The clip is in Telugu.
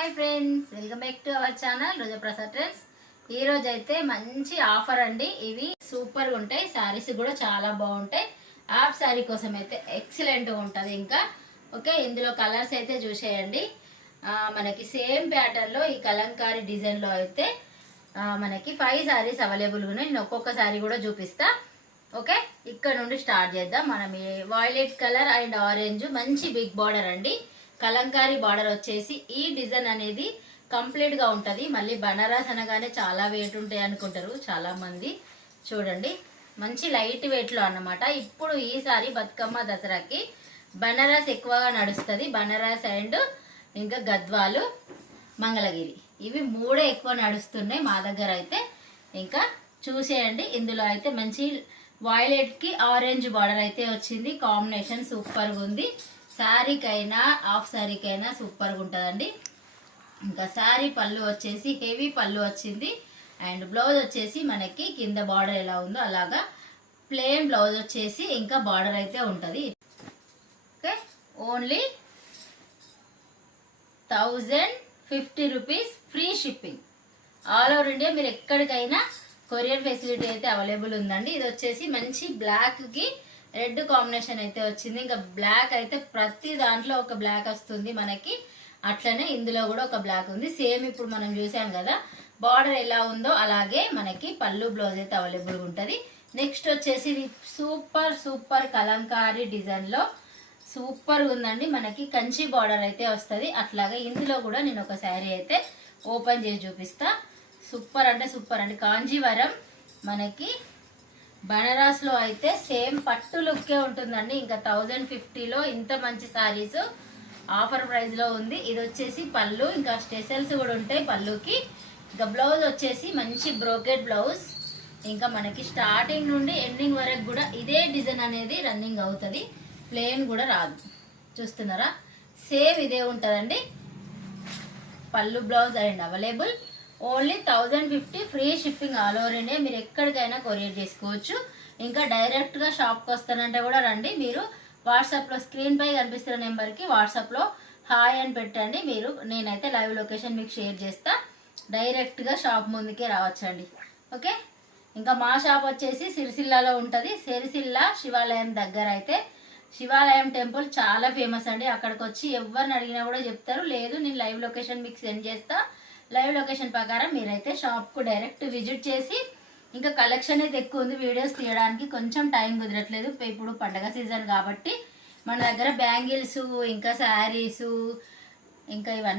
Hi friends, welcome back to our channel Roja Prasad trends. ఈ రోజు అయితే మంచి ఆఫర్ అండి. ఇవి సూపర్గా ఉంటాయి. శారీస్ కూడా చాలా బాగుంటాయి. హాఫ్ శారీ కోసం అయితే ఎక్సలెంట్గా ఉంటుంది. ఇంకా ఓకే, ఇందులో కలర్స్ అయితే చూసేయండి. మనకి సేమ్ ప్యాటర్న్లో ఈ కలంకారీ డిజైన్లో అయితే మనకి 5 శారీస్ అవైలబుల్గా ఉన్నాయి. నేను ఒక్కొక్క శారీ కూడా చూపిస్తా. ఓకే, ఇక్కడ నుండి స్టార్ట్ చేద్దాం. మనం వాయిలెట్ కలర్ అండ్ ఆరెంజ్ మంచి బిగ్ బార్డర్ అండి. కలంకారీ బార్డర్ వచ్చేసి ఈ డిజైన్ అనేది కంప్లీట్ గా ఉంటది. మళ్ళీ బనారస్ అనగానే చాలా వెయిట్ ఉంటాయి అనుకుంటారు చాలా మంది. చూడండి, మంచి లైట్ వెయిట్ లో అన్నమాట. ఇప్పుడు ఈసారి బతుకమ్మ దసరాకి బనారస్ ఎక్కువగా నడుస్తుంది. బనారస్ అండ్ ఇంకా గద్వాలు, మంగళగిరి, ఇవి మూడే ఎక్కువ నడుస్తున్నాయి మా దగ్గర అయితే. ఇంకా చూసేయండి, ఇందులో అయితే మంచి వాయిలెట్ కి ఆరెంజ్ బార్డర్ అయితే వచ్చింది. కాంబినేషన్ సూపర్గా ఉంది. శారీకైనా హాఫ్ శారీకైనా సూపర్గా ఉంటుందండి. ఇంకా శారీ పళ్ళు వచ్చేసి హెవీ పళ్ళు వచ్చింది. అండ్ బ్లౌజ్ వచ్చేసి మనకి కింద బార్డర్ ఎలా ఉందో అలాగా ప్లెయిన్ బ్లౌజ్ వచ్చేసి ఇంకా బార్డర్ అయితే ఉంటుంది. Okay, only 1050 rupees, free shipping. All over India మీరు ఎక్కడికైనా కొరియర్ ఫెసిలిటీ అయితే అవైలబుల్ ఉందండి. ఇది వచ్చేసి మంచి బ్లాక్కి రెడ్ కాంబినేషన్ అయితే వచ్చింది. ఇంకా బ్లాక్ అయితే ప్రతి దాంట్లో ఒక బ్లాక్ వస్తుంది మనకి. అట్లనే ఇందులో కూడా ఒక బ్లాక్ ఉంది. సేమ్ ఇప్పుడు మనం చూసాం కదా బార్డర్ ఎలా ఉందో అలాగే మనకి పళ్ళు బ్లౌజ్ అయితే అవైలబుల్గా ఉంటుంది. నెక్స్ట్ వచ్చేసి సూపర్ సూపర్ కలంకారీ డిజైన్లో సూపర్గా ఉందండి. మనకి కంచి బార్డర్ అయితే వస్తుంది. అట్లాగే ఇందులో కూడా నేను ఒక శారీ అయితే ఓపెన్ చేసి చూపిస్తా. సూపర్ అంటే సూపర్ అండి. కాంజీవరం మనకి బనారస్లో అయితే సేమ్ పట్టు లుక్కే ఉంటుందండి. ఇంకా 1050లో ఇంత మంచి శారీస్ ఆఫర్ ప్రైస్లో ఉంది. ఇది వచ్చేసి పళ్ళు, ఇంకా స్టెసల్స్ కూడా ఉంటాయి పళ్ళుకి. ఇంకా బ్లౌజ్ వచ్చేసి మంచి బ్రోకెట్ బ్లౌజ్. ఇంకా మనకి స్టార్టింగ్ నుండి ఎండింగ్ వరకు కూడా ఇదే డిజైన్ అనేది రన్నింగ్ అవుతుంది. ప్లెయిన్ కూడా రాదు. చూస్తున్నారా, సేమ్ ఇదే ఉంటుందండి. పళ్ళు blouse and available. Only 1050, free shipping all over India. మీరు ఎక్కడికైనా కొరియర్ చేసుకోవచ్చు. ఇంకా డైరెక్ట్గా షాప్కి వస్తానంటే కూడా రండి. మీరు వాట్సాప్లో స్క్రీన్ పై కనిపిస్తున్న నెంబర్కి వాట్సాప్లో హాయ్ అని పెట్టండి. నేనైతే లైవ్ లొకేషన్ మీకు షేర్ చేస్తా. డైరెక్ట్గా షాప్ ముందుకే రావచ్చండి. ఓకే, ఇంకా మా షాప్ వచ్చేసి సిరిసిల్లాలో ఉంటుంది. సిరిసిల్ల శివాలయం దగ్గర అయితే శివాలయం టెంపుల్ చాలా ఫేమస్ అండి. అక్కడికి వచ్చి ఎవరిని అడిగినా కూడా చెప్తారు. లేదు, నేను లైవ్ లొకేషన్ మీకు సెండ్ చేస్తా. లైవ్ లొకేషన్ ప్రకారం మీరైతే షాప్కు డైరెక్ట్ విజిట్ చేసి, ఇంకా కలెక్షన్ అయితే ఎక్కువ ఉంది. వీడియోస్ తీయడానికి కొంచెం టైం కుదరట్లేదు. ఇప్పుడు పండగ సీజన్ కాబట్టి మన దగ్గర బ్యాంగిల్స్, ఇంకా శారీస్, ఇంకా ఇవన్నీ